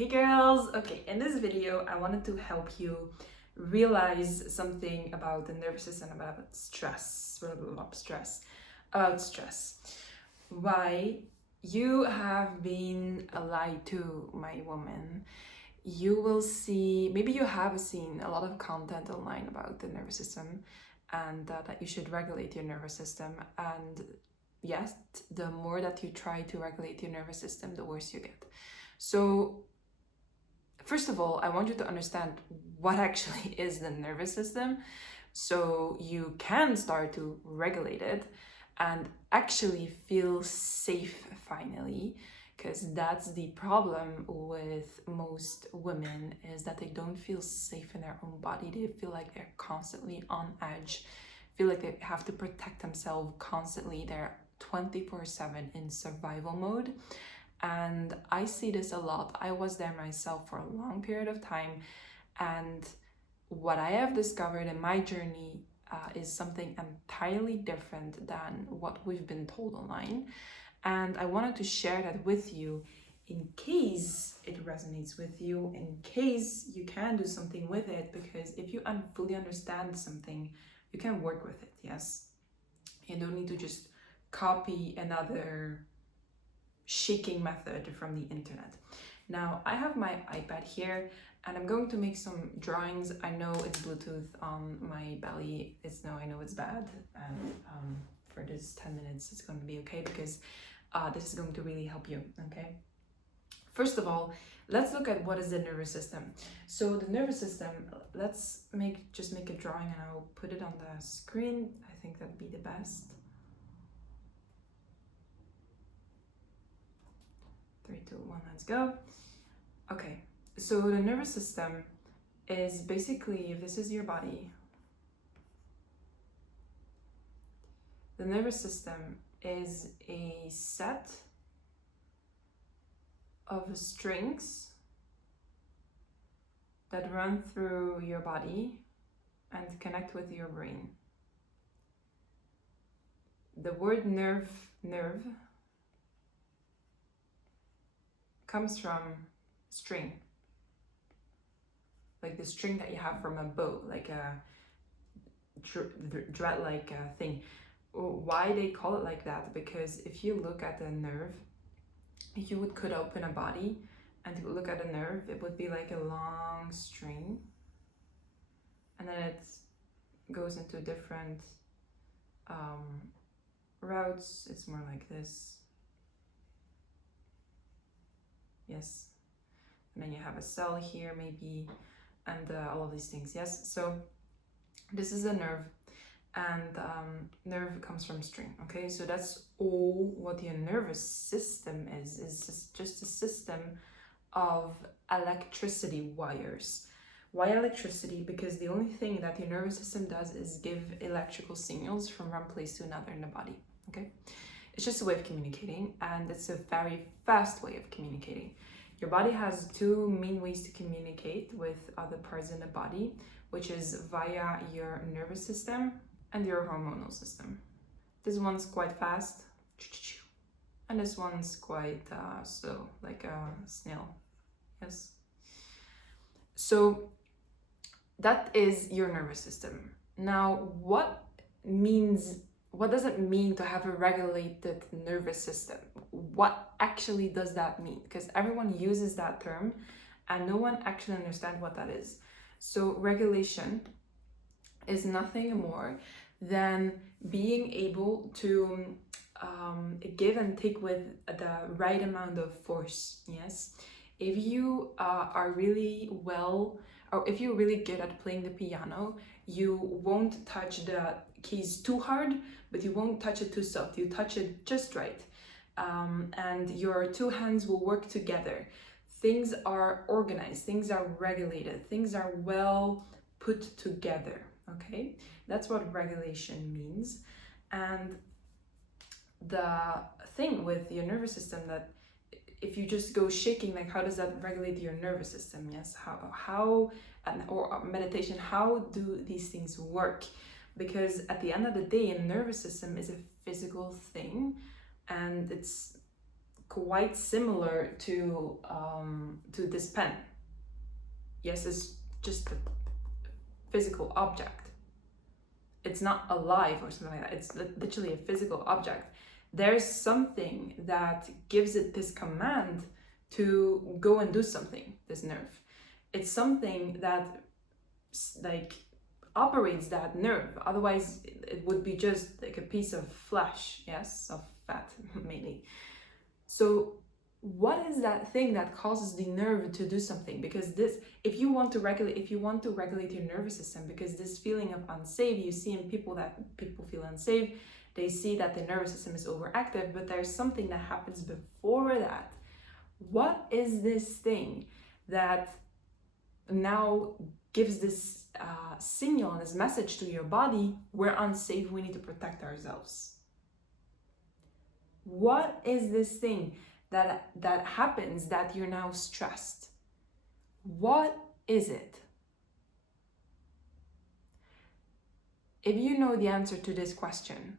Hey girls! Okay, in this video I wanted to help you realize something about the nervous system, about stress, about stress. Why you have been lied to, my woman. You will see, maybe you have seen a lot of content online about the nervous system and that you should regulate your nervous system. And yes, the more that you try to regulate your nervous system, the worse you get. So first of all, I want you to understand what actually is the nervous system so you can start to regulate it and actually feel safe finally, because that's the problem with most women, is that they don't feel safe in their own body. They feel like they're constantly on edge, feel like they have to protect themselves constantly. They're 24/7 in survival mode. And I see this a lot. I was there myself for a long period of time. And what I have discovered in my journey is something entirely different than what we've been told online. And I wanted to share that with you in case it resonates with you, in case you can do something with it, because if you fully understand something, you can work with it, yes? You don't need to just copy another shaking method from the internet. Now I have my iPad here and I'm going to make some drawings. I know it's Bluetooth on my belly. I know it's bad, and for this 10 minutes it's going to be okay, because this is going to really help you. Okay, first of all, let's look at what is the nervous system. So the nervous system, let's just make a drawing and I'll put it on the screen. I think that'd be the best. 3, 2, 1, let's go. Okay, so the nervous system is basically, if this is your body, the nervous system is a set of strings that run through your body and connect with your brain. The word nerve comes from string, like the string that you have from a bow, like a dread-like thing. Why they call it like that? Because if you look at the nerve, if you would cut open a body and look at a nerve, it would be like a long string, and then it goes into different routes. It's more like this. Yes, and then you have a cell here maybe, and all of these things. Yes, so this is a nerve, and nerve comes from string. Okay, so that's all what your nervous system is just a system of electricity wires. Why electricity? Because the only thing that your nervous system does is give electrical signals from one place to another in the body. Okay, it's just a way of communicating, and it's a very fast way of communicating. Your body has two main ways to communicate with other parts in the body, which is via your nervous system and your hormonal system. This one's quite fast, and this one's quite slow, like a snail. Yes. So that is your nervous system. Now, what does it mean to have a regulated nervous system? What actually does that mean? Because everyone uses that term and no one actually understands what that is. So regulation is nothing more than being able to give and take with the right amount of force. Yes, if you are really well, or if you're really good at playing the piano, you won't touch the keys too hard, but you won't touch it too soft. You touch it just right, and your two hands will work together. Things are organized, things are regulated, things are well put together. Okay, that's what regulation means. And the thing with your nervous system, that if you just go shaking, like how does that regulate your nervous system? Yes, or meditation, how do these things work? Because at the end of the day, a nervous system is a physical thing, and it's quite similar to this pen. Yes, it's just a physical object. It's not alive or something like that. It's literally a physical object. There's something that gives it this command to go and do something, this nerve. It's something that like operates that nerve. Otherwise it would be just like a piece of flesh, yes, of fat mainly. So what is that thing that causes the nerve to do something? Because this, if you want to regulate your nervous system, because this feeling of unsafe, you see in people that people feel unsafe, they see that the nervous system is overactive, but there's something that happens before that. What is this thing that now gives this signal and this message to your body? We're unsafe, we need to protect ourselves. What is this thing that happens that you're now stressed? What is it? If you know the answer to this question,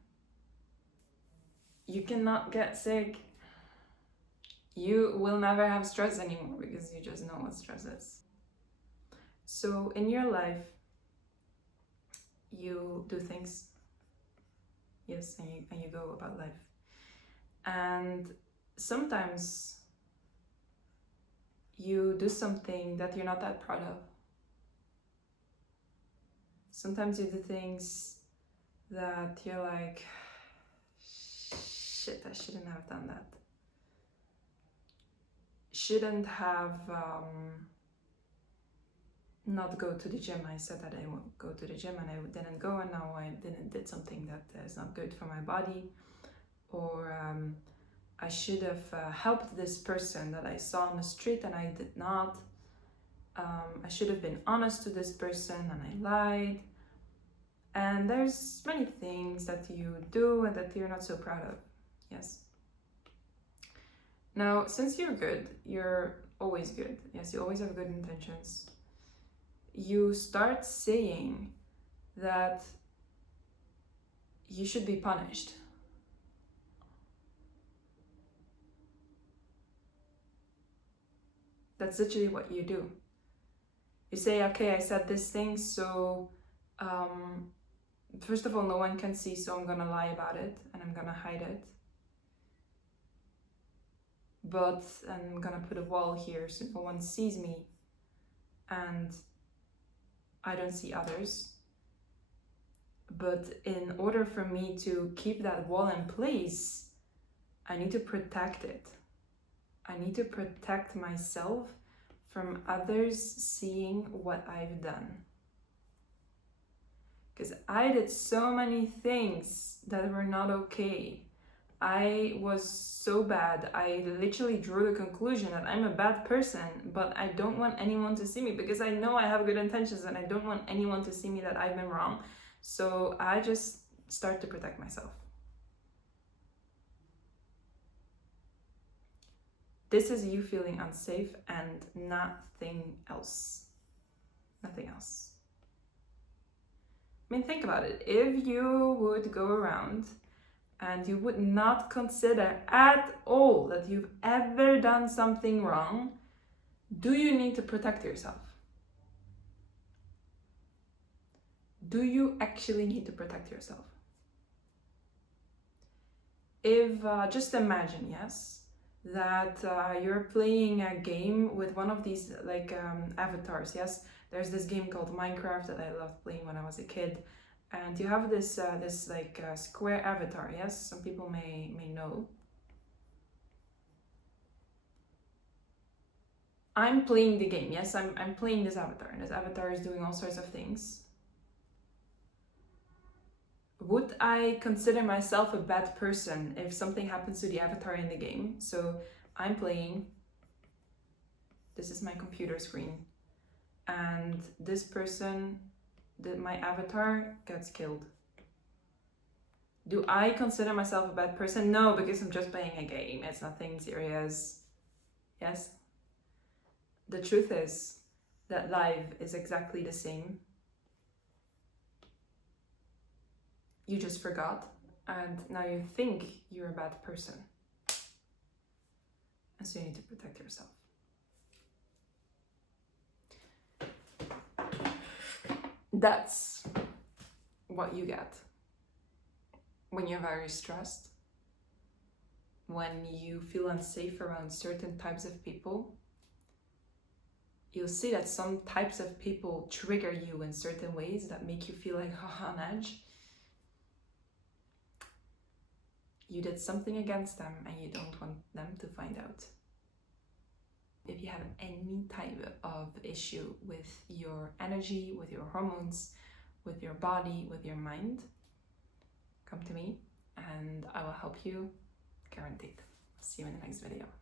you cannot get sick. You will never have stress anymore because you just know what stress is. So in your life, you do things, yes, and you go about life. And sometimes you do something that you're not that proud of. Sometimes you do things that you're like, shit, I shouldn't have done that. Shouldn't have not go to the gym. I said that I would go to the gym and I didn't go, and now I did something that is not good for my body. Or I should have helped this person that I saw on the street and I did not. I should have been honest to this person and I lied. And there's many things that you do and that you're not so proud of. Yes. Now, since you're good, you're always good. Yes, you always have good intentions. You start saying that you should be punished. That's literally what you do. You say, okay, I said this thing, so first of all, no one can see, so I'm gonna lie about it and I'm gonna hide it. But I'm gonna put a wall here so no one sees me and I don't see others. But in order for me to keep that wall in place, I need to protect it. I need to protect myself from others seeing what I've done. Because I did so many things that were not okay. I was so bad. I literally drew the conclusion that I'm a bad person, but I don't want anyone to see me because I know I have good intentions and I don't want anyone to see me that I've been wrong. So I just start to protect myself. This is you feeling unsafe and nothing else. Nothing else. I mean, think about it. If you would go around and you would not consider at all that you've ever done something wrong, do you need to protect yourself? Do you actually need to protect yourself? If, just imagine, yes, that you're playing a game with one of these avatars, yes? There's this game called Minecraft that I loved playing when I was a kid. And you have this square avatar, yes? Some people may know. I'm playing the game, yes? I'm playing this avatar, and this avatar is doing all sorts of things. Would I consider myself a bad person if something happens to the avatar in the game? So I'm playing, this is my computer screen, and this person, my avatar, gets killed. Do I consider myself a bad person? No, because I'm just playing a game. It's nothing serious. Yes? The truth is that life is exactly the same. You just forgot, and now you think you're a bad person. And so you need to protect yourself. That's what you get when you're very stressed, when you feel unsafe around certain types of people. You'll see that some types of people trigger you in certain ways that make you feel like on edge. You did something against them and you don't want them to find out. If you have any type of issue with your energy, with your hormones, with your body, with your mind, come to me and I will help you, guaranteed. See you in the next video.